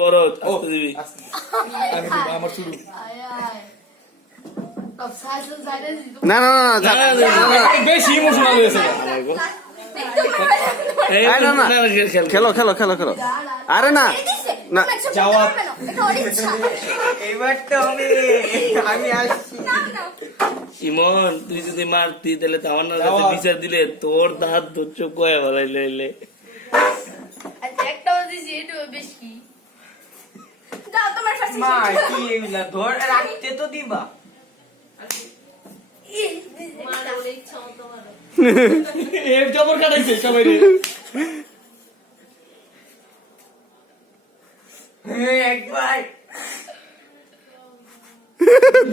বড় আস্তে দিবি। আমি দিব, আমার শুরু। না না না না, বেশি ইমোশনাল হয়েছে। এই আরে না, না। খেলো খেলো খেলো খেলো। আরে না না, যাওয়া। এবার তো আমি আসছি। ইমন তুই যদি মারতি তাহলে তো আমার না কাছে বিচার দিলে তোর দাঁত তোর চোখ কয়ে বলাইলে মা কি এগুলা ধর রাখতে তো দিবা। এর জবর কাটাইছে সবাই রে। একবার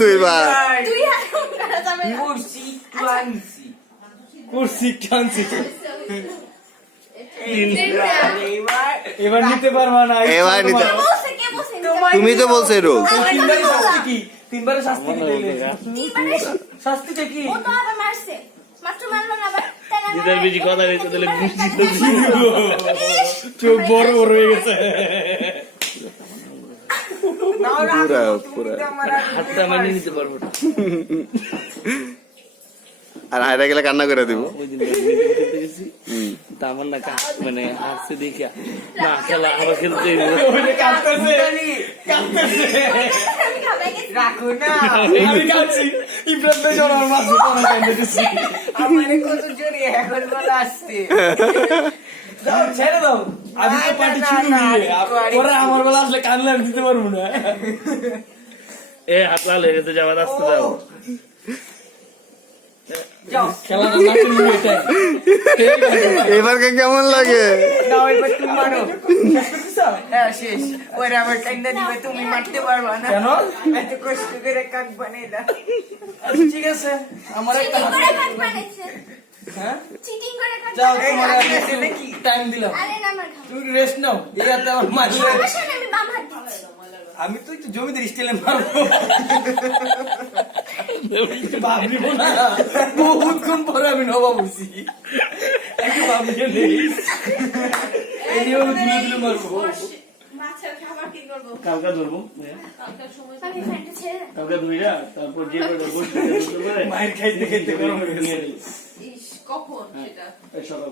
দুইবার। কুরসি একটু আনছি। কুরসি টানছি। এবার এবার নিতে পারবা না। এবার নিতে, তুমি তো বলছো রোল। তিনবারে শাস্তি কি? তিনবারে শাস্তি কি দিলে? শাস্তিটা কি? দিদার বেশি কথা হয়েছে তাহলে বুঝছি তো চোখ বড় বড় হয়ে গেছে। নাও পুরা, রাখো, পুরা। তুমি তো আমার হাতটা মানিয়ে নিতে পারবো না। আর হাইরা গেলে কান্না করে দিব। ওই দিন খেলতে গেছি তা আমার না মানে হাসছে দেখিয়া না খেলা আবার খেলতে ওইটা কাঁদতেছে, কাঁদতেছে। রাখো না। আমি কাঁদছি। ইব্রাহিম ভাই যখন আমার মাঝে তখন কাঁদতেছি। আমার কত জোরে এখন বলা আসছে। দাও, ছেড়ে দাও। আমি তো না, পার্টি না, শুরু না, নিয়ে। একটু আরেকটু। পরে আমার বেলা আসলে কানলে আমি দিতে পারবো না। এ হাত লাল হয়ে গেছে যাওয়ার রাস্তা যাও যাও খেলাটা না শুরু এটাই। এবার কেমন লাগে? দাও এবার তুমি মারো। হ্যাঁ শেষ। ওরে আমার কান্না দিবে, তুমি মারতে পারবা না। কেন? এত কষ্ট করে কাক বানিয়ে দাও। আচ্ছা, ঠিক আছে। আমার একটা হাত। হ্যাঁ? যাও, এই তোমার হাত দিয়েছে নাকি? টাইম দিলাম। তুমি রেস্ট নাও। এই হাতে আমার মারলে আমি তো একটু জমিতে স্টেলে মারবো। ভাবিব না, বহুক্ষণ পরে আমি নবা বলছি। একটু ভাবিয়ে নেই। এইভাবে তুলে তুলে মারবো। কালকা ধরবো কালকা ধুইরা তারপর যে বসে মায়ের খাইতে খাইতে গরম হয়ে গেছে। কখন সেটা এই সকাল